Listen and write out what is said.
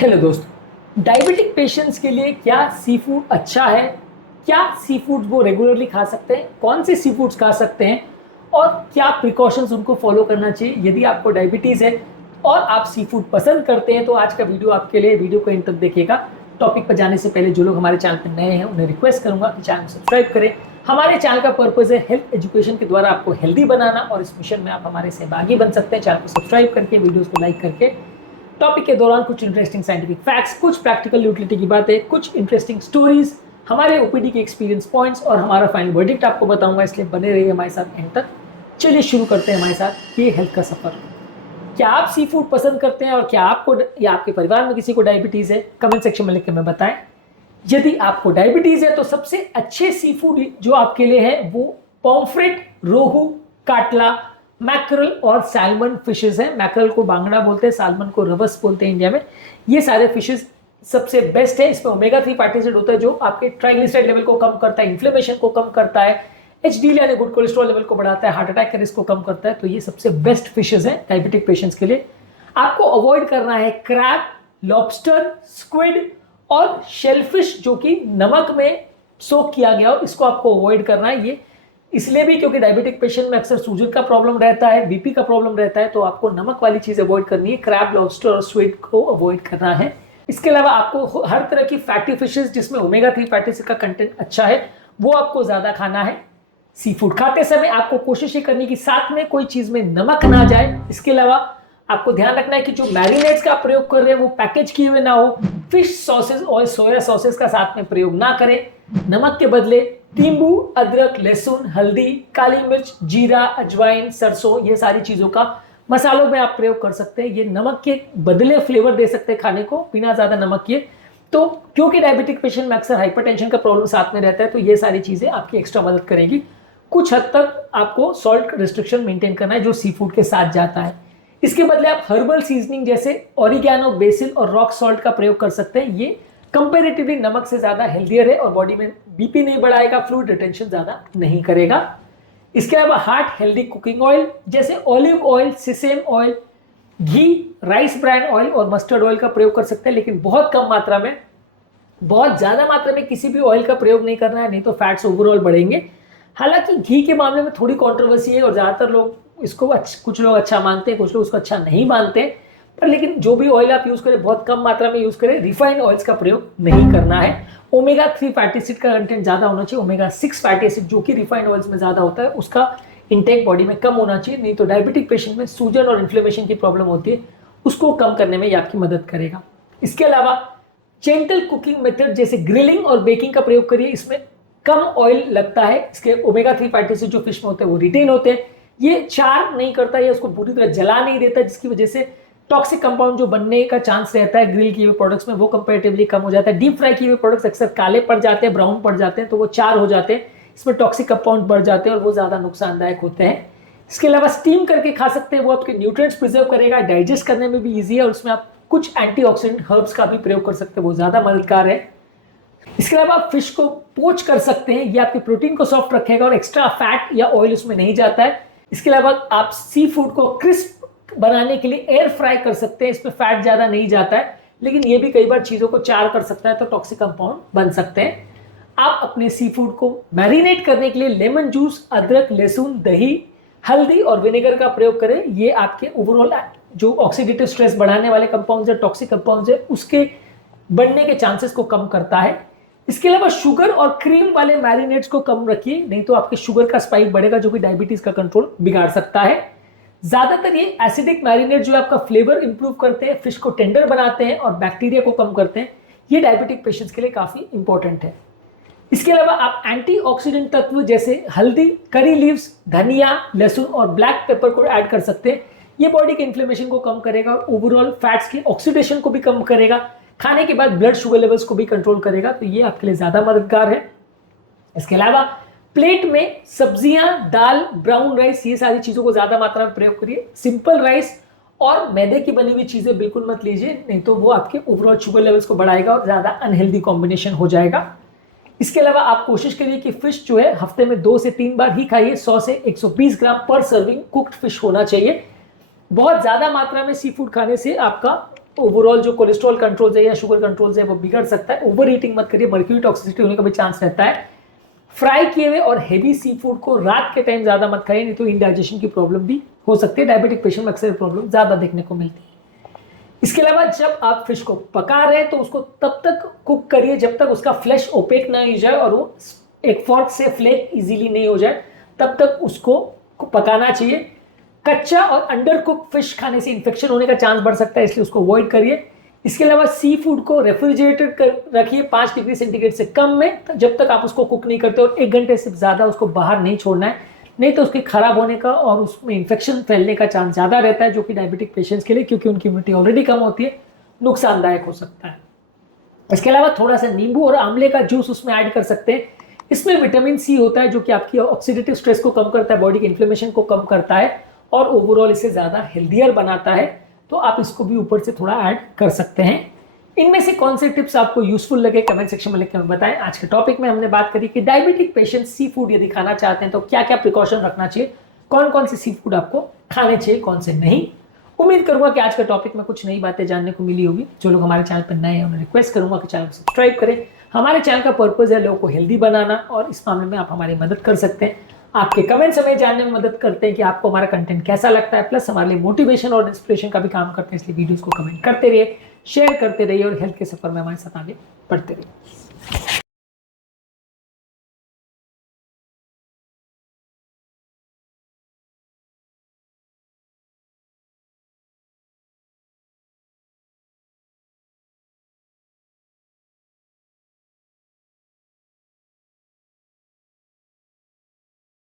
Hello दोस्तों, diabetic patients के लिए क्या सी फूड अच्छा है? क्या सी फूड वो रेगुलरली खा सकते हैं? कौन से सी फूड्स खा सकते हैं और क्या प्रिकॉशंस उनको फॉलो करना चाहिए यदि आपको डायबिटीज़ है और आप सी फूड पसंद करते हैं? तो आज का वीडियो आपके लिए, वीडियो को एंड तक देखिएगा। टॉपिक पर जाने से पहले जो लोग हमारे चैनल पर नए हैं उन्हें रिक्वेस्ट करूंगा कि चैनल को सब्सक्राइब करें। हमारे चैनल का पर्पज़ है हेल्थ एजुकेशन के द्वारा आपको हेल्दी बनाना, और इस मिशन में आप हमारे सहभागी बन सकते हैं चैनल को सब्सक्राइब करके, वीडियोज़ को लाइक करके। टॉपिक के दौरान कुछ इंटरेस्टिंग साइंटिफिक फैक्ट्स, कुछ प्रैक्टिकल यूटिलिटी की बातें, कुछ इंटरेस्टिंग स्टोरीज, हमारे ओपीडी के एक्सपीरियंस पॉइंट्स और हमारा फाइनल वर्डिक्ट आपको बताऊंगा, इसलिए बने रहिए हमारे साथ एंड तक। चलिए शुरू करते हैं हमारे साथ ये हेल्थ का सफर। क्या आप सी फूड पसंद करते हैं और क्या आपको या आपके परिवार में किसी को डायबिटीज है? कमेंट सेक्शन में लिख के हमें बताएं। यदि आपको डायबिटीज है तो सबसे अच्छे सी फूड जो आपके लिए है वो पॉम्फ्रेट, रोहू, काटला, मैकरल और सैल्मन फिशेस हैं। मैकरल को बांगड़ा बोलते हैं, सैल्मन को रवस बोलते हैं इंडिया में। ये सारे फिशेस सबसे बेस्ट है। इसमें ओमेगा 3 फैटी एसिड होता है जो आपके ट्राइग्लिसराइड लेवल को कम करता है, इन्फ्लेमेशन को कम करता है, एचडीएल यानी गुड कोलेस्ट्रॉल लेवल को बढ़ाता है, हार्ट अटैक के रिस्क को कम करता है। तो ये सबसे बेस्ट फिशेस हैं डायबिटिक पेशेंट्स के लिए। आपको अवॉइड करना है क्रैब, लॉबस्टर, स्क्विड और शेलफिश जो कि नमक में सोक किया गया हो, इसको आपको अवॉइड करना है। ये इसलिए भी क्योंकि डायबिटिक पेशेंट में अक्सर सूजन का प्रॉब्लम रहता है, बीपी का प्रॉब्लम रहता है, तो आपको नमक वाली चीज अवॉइड करनी है। क्रैब, लॉबस्टर और स्क्विड को अवॉइड करना है। इसके अलावा आपको हर तरह की फैटी फिशेस जिसमें ओमेगा 3 फैटी एसिड का कंटेंट अच्छा है वो आपको ज्यादा खाना है। सी फूड खाते समय आपको कोशिश ये करनी कि साथ में कोई चीज में नमक ना जाए। इसके अलावा आपको ध्यान रखना है कि जो मैरिनेट्स का प्रयोग कर रहे हैं वो पैकेज किए हुए ना हो। फिश सॉसेस और सोया सॉसेस का साथ में प्रयोग ना करें। नमक के बदले नींबू, अदरक, लहसुन, हल्दी, काली मिर्च, जीरा, अजवाइन, सरसों, ये सारी चीजों का मसालों में आप प्रयोग कर सकते हैं। ये नमक के बदले फ्लेवर दे सकते हैं खाने को बिना ज्यादा नमक किए। तो क्योंकि डायबिटिक पेशेंट में अक्सर हाइपरटेंशन का प्रॉब्लम साथ में रहता है, तो ये सारी चीजें आपकी एक्स्ट्रा मदद करेगी। कुछ हद तक आपको सॉल्ट रिस्ट्रिक्शन मेंटेन करना है जो सी फूड के साथ जाता है। इसके बदले आप हर्बल सीजनिंग जैसे ऑरिगेनो, बेसिल और रॉक सॉल्ट का प्रयोग कर सकते हैं। ये कंपैरेटिवली नमक से ज्यादा हेल्दियर है और बॉडी में बीपी नहीं बढ़ाएगा, फ्लूइड रिटेंशन ज्यादा नहीं करेगा। इसके अलावा हार्ट हेल्दी कुकिंग ऑयल जैसे ऑलिव ऑयल, सिसेम ऑयल, घी, राइस ब्रान ऑयल और मस्टर्ड ऑयल का प्रयोग कर सकते हैं, लेकिन बहुत कम मात्रा में। बहुत ज्यादा मात्रा में किसी भी ऑयल का प्रयोग नहीं करना है, नहीं तो फैट्स ओवरऑल बढ़ेंगे। हालांकि घी के मामले में थोड़ी कंट्रोवर्सी है और ज्यादातर लोग इसको कुछ लोग अच्छा मानते हैं, कुछ लोग उसको अच्छा नहीं मानते। पर लेकिन जो भी ऑयल आप यूज करें बहुत कम मात्रा में यूज करें। रिफाइंड ऑयल्स का प्रयोग नहीं करना है। ओमेगा 3 फैटी एसिड का कंटेंट ज्यादा होना चाहिए। ओमेगा 6 फैटी एसिड जो कि रिफाइंड ऑयल्स में ज्यादा होता है उसका इंटेक बॉडी में कम होना चाहिए, नहीं तो डायबिटिक पेशेंट में सूजन और इन्फ्लेमेशन की प्रॉब्लम होती है, उसको कम करने में ये आपकी मदद करेगा। इसके अलावा जेंटल कुकिंग मेथड जैसे ग्रिलिंग और बेकिंग का प्रयोग करिए। इसमें कम ऑयल लगता है। इसके ओमेगा 3 फैटी एसिड जो फिश में होते हैं वो रिटेन होते हैं। ये चार नहीं करता, ये उसको पूरी तरह जला नहीं देता, जिसकी वजह से टॉक्सिक कंपाउंड जो बनने का चांस रहता है ग्रिल किए हुए प्रोडक्ट्स में वो कंपैरेटिवली कम हो जाता है। डीप फ्राई किए हुए प्रोडक्ट्स अक्सर काले पड़ जाते हैं, ब्राउन पड़ जाते हैं, तो वो चार हो जाते हैं। इसमें टॉक्सिक कंपाउंड बढ़ जाते हैं और वो ज्यादा नुकसानदायक होते हैं। इसके अलावा स्टीम करके खा सकते हैं, वो आपके न्यूट्रिएंट्स प्रिजर्व करेगा, डाइजेस्ट करने में भी ईजी है और उसमें आप कुछ एंटीऑक्सीडेंट हर्ब्स का भी प्रयोग कर सकते हैं, वो ज्यादा मददगार है। इसके अलावा आप फिश को पोच कर सकते हैं, ये आपके प्रोटीन को सॉफ्ट रखेगा और एक्स्ट्रा फैट या ऑयल उसमें नहीं जाता है। इसके अलावा आप सी फूड को क्रिस्प बनाने के लिए एयर फ्राई कर सकते हैं, इसमें फैट ज्यादा नहीं जाता है, लेकिन ये भी कई बार चीजों को चार कर सकता है, तो टॉक्सिक कंपाउंड बन सकते हैं। आप अपने सी फूड को मैरिनेट करने के लिए लेमन जूस, अदरक, लहसुन, दही, हल्दी और विनेगर का प्रयोग करें। ये आपके ओवरऑल जो ऑक्सीडेटिव स्ट्रेस बढ़ाने वाले कंपाउंड्स है, टॉक्सिक कंपाउंड्स है, उसके बढ़ने के चांसेस को कम करता है। इसके अलावा शुगर और क्रीम वाले मैरिनेट्स को कम रखिए, नहीं तो आपके शुगर का स्पाइक बढ़ेगा जो कि डायबिटीज का कंट्रोल बिगाड़ सकता है। ज्यादातर ये एसिडिक मैरिनेट जो आपका फ्लेवर इंप्रूव करते हैं, फिश को टेंडर बनाते हैं और बैक्टीरिया को कम करते हैं, ये डायबिटिक पेशेंट्स के लिए काफी इंपॉर्टेंट है। इसके अलावा आप एंटीऑक्सीडेंट तत्व जैसे हल्दी, करी लीव्स, धनिया, लहसुन और ब्लैक पेपर को ऐड कर सकते हैं। ये बॉडी के इन्फ्लेमेशन को कम करेगा और ओवरऑल फैट्स के ऑक्सीडेशन को भी कम करेगा। खाने के बाद ब्लड शुगर लेवल्स को भी कंट्रोल करेगा, तो ये आपके लिए ज्यादा मददगार है। इसके अलावा प्लेट में सब्जियां, दाल, ब्राउन राइस, ये सारी चीजों को ज्यादा मात्रा में प्रयोग करिए। सिंपल राइस और मैदे की बनी हुई चीजें बिल्कुल मत लीजिए, नहीं तो वो आपके ओवरऑल शुगर लेवल्स को बढ़ाएगा और ज्यादा अनहेल्दी कॉम्बिनेशन हो जाएगा। इसके अलावा आप कोशिश करिए कि फिश जो है हफ्ते में 2 से 3 बार ही खाइए। 100 से 120 ग्राम पर सर्विंग कुक्ड फिश होना चाहिए। बहुत ज्यादा मात्रा में सी फूड खाने से आपका ओवरऑल जो कोलेस्ट्रॉल कंट्रोल है या शुगर कंट्रोल है वो बिगड़ सकता है। ओवर ईटिंग मत करिए, मर्क्यूरी टॉक्सिसिटी होने का भी चांस रहता है। फ्राई किए हुए और हेवी सी फूड को रात के टाइम ज्यादा मत खाइए, नहीं तो इंडाइजेशन की प्रॉब्लम भी हो सकती है। डायबिटिक पेशेंट में अक्सर प्रॉब्लम ज्यादा देखने को मिलती है। इसके अलावा जब आप फिश को पका रहे हैं तो उसको तब तक कुक करिए जब तक उसका फ्लैश ओपेक ना हो जाए और वो एक फोर्क से फ्लेक इजीली नहीं हो जाए, तब तक उसको पकाना चाहिए। कच्चा और अंडर कुक फिश खाने से इन्फेक्शन होने का चांस बढ़ सकता है, इसलिए उसको अवॉइड करिए। इसके अलावा सी फूड को रेफ्रिजरेटेड कर रखिए 5 डिग्री सेंटीग्रेड से कम में, जब तक आप उसको कुक नहीं करते, और 1 घंटे से ज़्यादा उसको बाहर नहीं छोड़ना है, नहीं तो उसके खराब होने का और उसमें इन्फेक्शन फैलने का चांस ज़्यादा रहता है, जो कि डायबिटिक पेशेंट्स के लिए, क्योंकि उनकी इम्यूनिटी ऑलरेडी कम होती है, नुकसानदायक हो सकता है। इसके अलावा थोड़ा सा नींबू और आंवले का जूस उसमें ऐड कर सकते हैं। इसमें विटामिन सी होता है जो कि आपकी ऑक्सीडेटिव स्ट्रेस को कम करता है, बॉडी के इन्फ्लेमेशन को कम करता है और ओवरऑल इसे ज़्यादा हेल्दियर बनाता है। तो आप इसको भी ऊपर से थोड़ा ऐड कर सकते हैं। इनमें से कौन से टिप्स आपको यूजफुल लगे कमेंट सेक्शन में लिख कर बताएं। आज के टॉपिक में हमने बात करी कि डायबिटिक पेशेंट सी फूड यदि खाना चाहते हैं तो क्या क्या प्रिकॉशन रखना चाहिए, कौन कौन से सी फूड आपको खाने चाहिए, कौन से नहीं। उम्मीद करूंगा कि आज के टॉपिक में कुछ नई बातें जानने को मिली होगी। जो लोग हमारे चैनल पर नए हैं उन्हें रिक्वेस्ट करूंगा कि चैनल को सब्सक्राइब करें। हमारे चैनल का पर्पज है लोगों को हेल्दी बनाना, और इस मामले में आप हमारी मदद कर सकते हैं। आपके कमेंट्स हमें जानने में मदद करते हैं कि आपको हमारा कंटेंट कैसा लगता है, प्लस हमारे लिए मोटिवेशन और इंस्पिरेशन का भी काम करते हैं। इसलिए वीडियोस को कमेंट करते रहिए, शेयर करते रहिए और हेल्थ के सफर में हमारे साथ आगे बढ़ते रहिए।